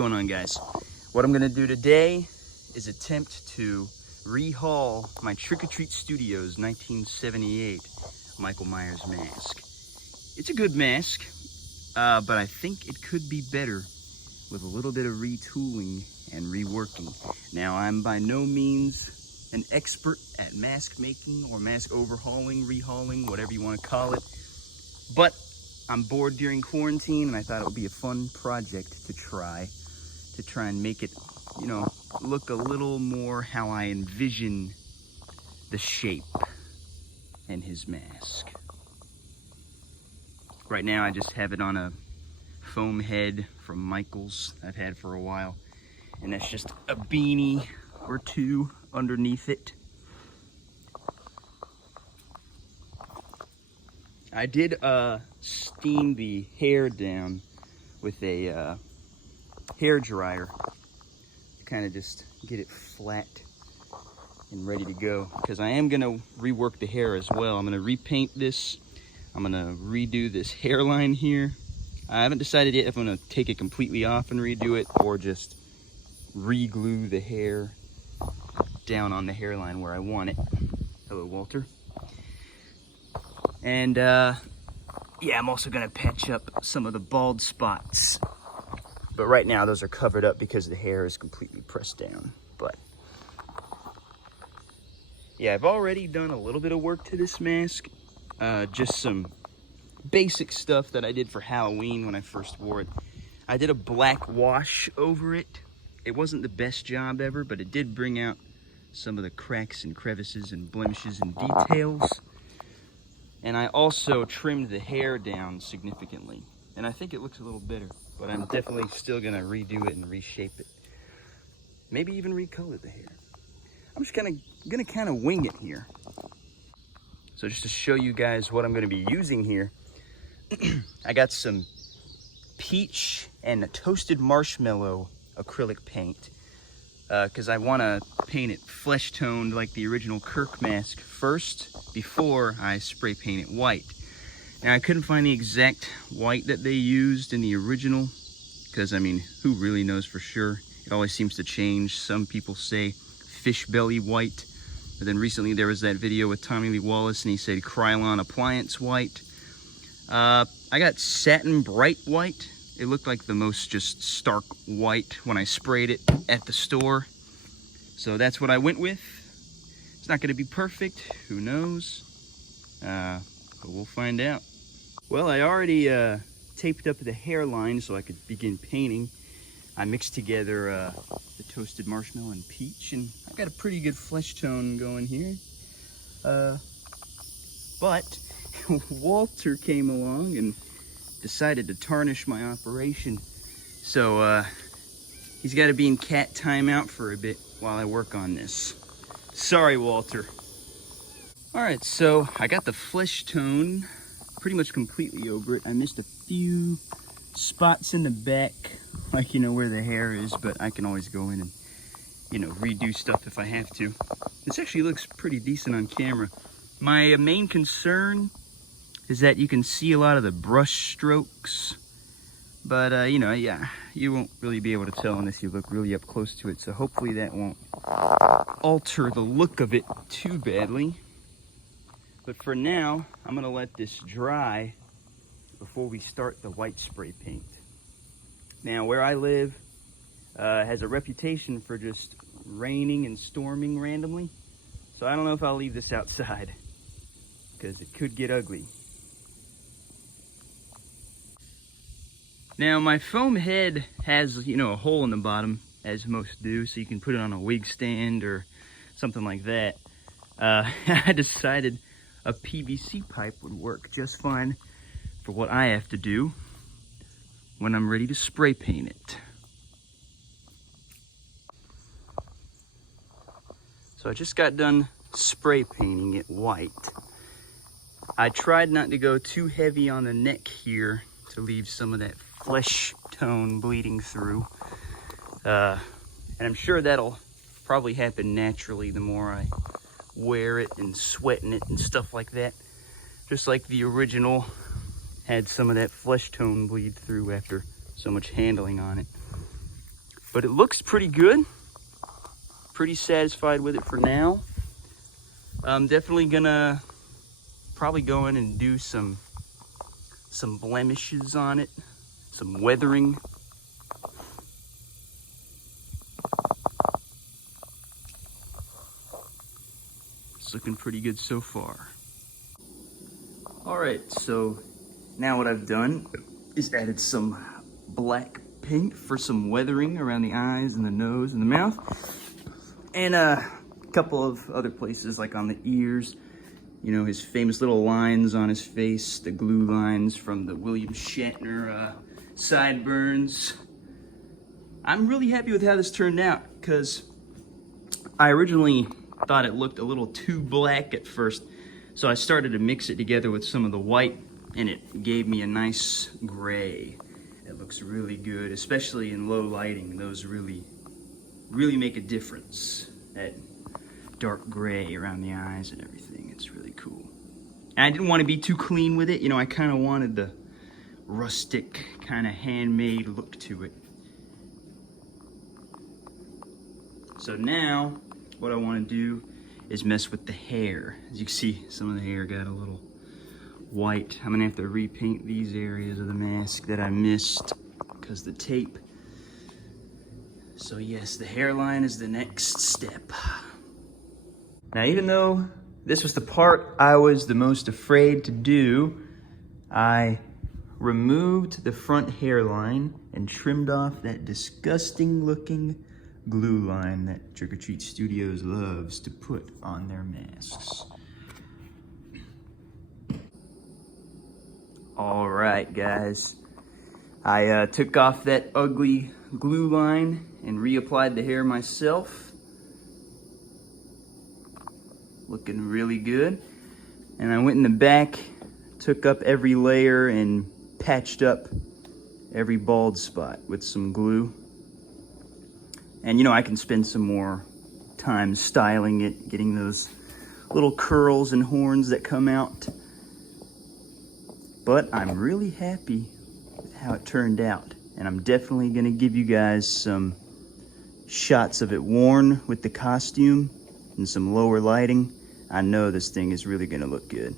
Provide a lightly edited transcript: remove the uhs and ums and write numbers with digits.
going on, guys? What I'm gonna do today is attempt to rehaul my Trick or Treat Studios 1978 Michael Myers mask. It's a good mask, but I think it could be better with a little bit of retooling and reworking. Now, I'm by no means an expert at mask making or mask overhauling, rehauling, whatever you want to call it, but I'm bored during quarantine and I thought it would be a fun project to try and make it, you know, look a little more how I envision the shape and his mask. Right now I just have it on a foam head from Michael's I've had for a while, and that's just a beanie or two underneath it. I did steam the hair down with a hair dryer to kind of just get it flat and ready to go, because I am going to rework the hair as well. I'm going to repaint this. I'm going to redo this hairline here. I haven't decided yet if I'm going to take it completely off and redo it or just re-glue the hair down on the hairline where I want it. Hello, Walter. And yeah, I'm also gonna patch up some of the bald spots. But right now those are covered up because the hair is completely pressed down. But yeah, I've already done a little bit of work to this mask. Just some basic stuff that I did for Halloween when I first wore it. I did a black wash over it. It wasn't the best job ever, but it did bring out some of the cracks and crevices and blemishes and details. And I also trimmed the hair down significantly. And I think it looks a little better, but I'm definitely still gonna redo it and reshape it. Maybe even recolor the hair. I'm just gonna kind of wing it here. So just to show you guys what I'm gonna be using here, I got some peach and a toasted marshmallow acrylic paint, because I want to paint it flesh toned like the original Kirk mask first before I spray paint it white. Now, I couldn't find the exact white that they used in the original, because I mean, who really knows for sure? It always seems to change. Some people say fish belly white, but then recently there was that video with Tommy Lee Wallace and he said Krylon appliance white. I got satin bright white. It looked like the most just stark white when I sprayed it at the store. So that's what I went with. It's not gonna be perfect, who knows? But we'll find out. Well, I already taped up the hairline so I could begin painting. I mixed together the toasted marshmallow and peach, and I got a pretty good flesh tone going here. But Walter came along and decided to tarnish my operation. So he's got to be in cat timeout for a bit while I work on this. Sorry, Walter. All right, so I got the flesh tone pretty much completely over it. I missed a few spots in the back, like, you know, where the hair is, but I can always go in and, you know, redo stuff if I have to. This actually looks pretty decent on camera. My main concern is that you can see a lot of the brush strokes, but you know, yeah, you won't really be able to tell unless you look really up close to it, so hopefully that won't alter the look of it too badly. But for now, I'm gonna let this dry before we start the white spray paint. Now, where I live has a reputation for just raining and storming randomly, so I don't know if I'll leave this outside, because it could get ugly. Now, my foam head has, you know, a hole in the bottom, as most do, so you can put it on a wig stand or something like that. I decided a PVC pipe would work just fine for what I have to do when I'm ready to spray paint it. So I just got done spray painting it white. I tried not to go too heavy on the neck here to leave some of that flesh tone bleeding through. And I'm sure that'll probably happen naturally the more I wear it and sweat in it and stuff like that. Just like the original had some of that flesh tone bleed through after so much handling on it. But it looks pretty good. Pretty satisfied with it for now. I'm definitely gonna probably go in and do some blemishes on it, some weathering. It's looking pretty good so far. All right, so now what I've done is added some black paint for some weathering around the eyes and the nose and the mouth, and a couple of other places like on the ears. You know, his famous little lines on his face, the glue lines from the William Shatner sideburns. I'm really happy with how this turned out, because I originally thought it looked a little too black at first. So I started to mix it together with some of the white, and it gave me a nice gray. It looks really good, especially in low lighting. Those really make a difference. That dark gray around the eyes and everything. It's really cool. And I didn't want to be too clean with it. You know, I kind of wanted the rustic, kind of handmade look to it. So now, what I want to do is mess with the hair. As you can see, some of the hair got a little white. I'm gonna have to repaint these areas of the mask that I missed because the tape. So yes, the hairline is the next step. Now, even though this was the part I was the most afraid to do, I removed the front hairline and trimmed off that disgusting looking glue line that Trick or Treat Studios loves to put on their masks. All right, guys. I took off that ugly glue line and reapplied the hair myself. Looking really good. And I went in the back, took up every layer and patched up every bald spot with some glue. And you know, I can spend some more time styling it, getting those little curls and horns that come out. But I'm really happy with how it turned out. And I'm definitely gonna give you guys some shots of it worn with the costume and some lower lighting. I know this thing is really gonna look good.